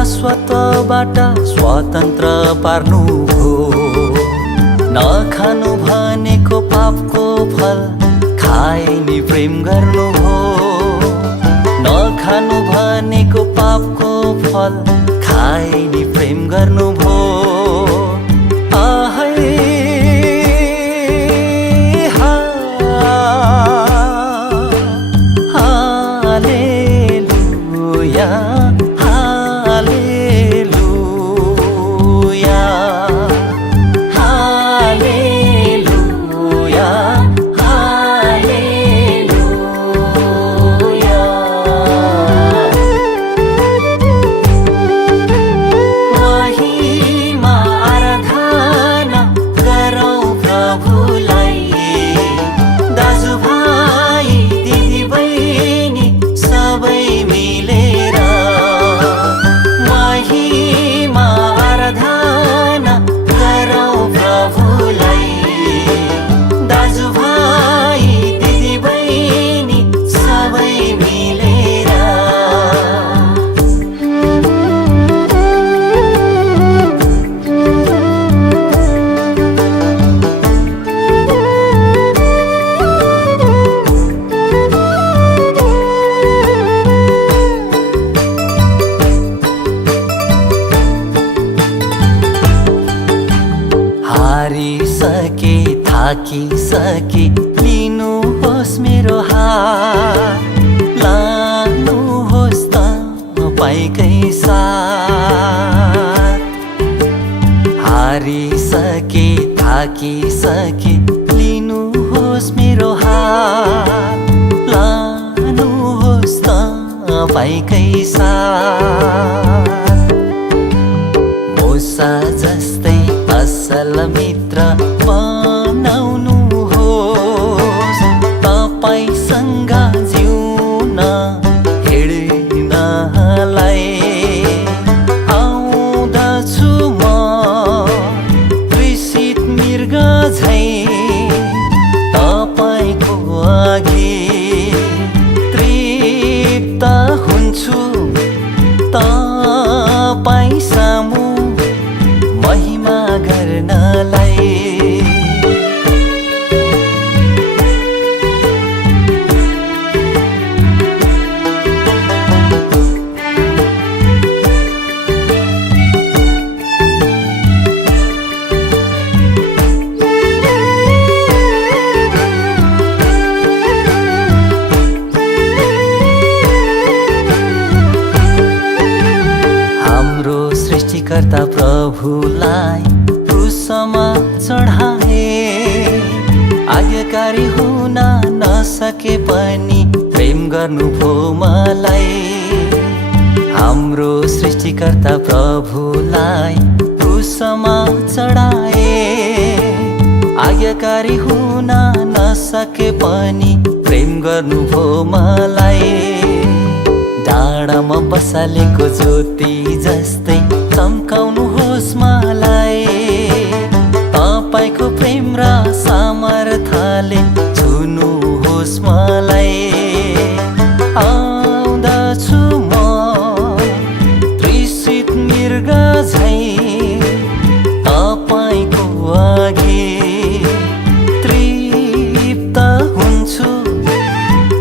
शाश्वतबाट स्वतन्त्र पार्नुभयो। नखानु भनेको पापको फल खाए नि प्रेम गर्नुभयो। नखानु भनेको पापको फल खाए नि प्रेम गर्नुभयो। हारिसके थाकिसके लिनुहोस् मेरो हात। लानुहोस् तपाईकै साथ। हारिसके थाकिसके लिनुहोस् मेरो हात। लानुहोस् तपाईकै साथ। मुसा जस्तै असल मित्र बनाउनुहोस्। तपाईसँग जिउन हिँड्नलाई आउँदछु म त्रिसित मृग झैं तपाईको अघि। तृप्त हुन्छु तपाईँ सामु महिमा गर्नलाई। हाम्रो सृष्टिकर्ता प्रभुलाई क्रुसमा चढाए। आज्ञाकारी हुन नसके पनि प्रेम गर्नुभयो मलाई। हाम्रो सृष्टिकर्ता प्रभुलाई क्रुसमा चढाए। आज्ञाकारी हुन नसके पनि प्रेम गर्नुभयो मलाई। डाँडामा बसालेको ज्योति जस्तै चम्काउनुहोस् मलाई। तपाईँको प्रेम र सामर्थ्यले छुनुहोस् मलाई। आउँदछु म त्रिसित मृग झैं तपाईँको अघि। तृप्त हुन्छु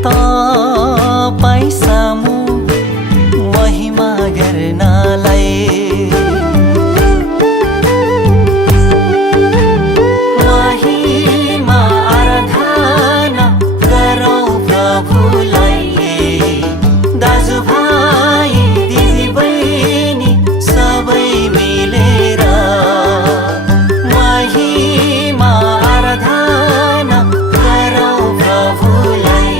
तपाईँ सामु महिमा गर्नलाई। महिमा आराधना गरौँ प्रभुलाई। दाजुभाइ दिदीबहिनी सबै मिलेर महिमा आराधना गरौँ प्रभुलाई।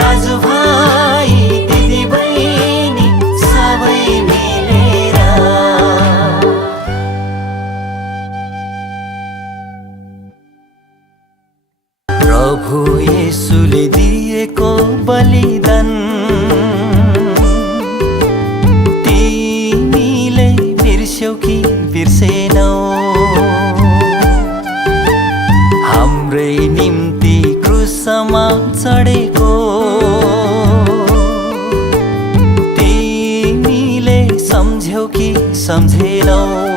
दाजुभाइ दिदीबहिनी सबै मिलेर। प्रभु येशूले दिएको बलिदान तिमीले बिर्स्यौ कि बिर्सेनौ। हाम्रै निम्ति क्रुसमा चढेको तिमीले सम्झ्यौ कि सम्झेनौ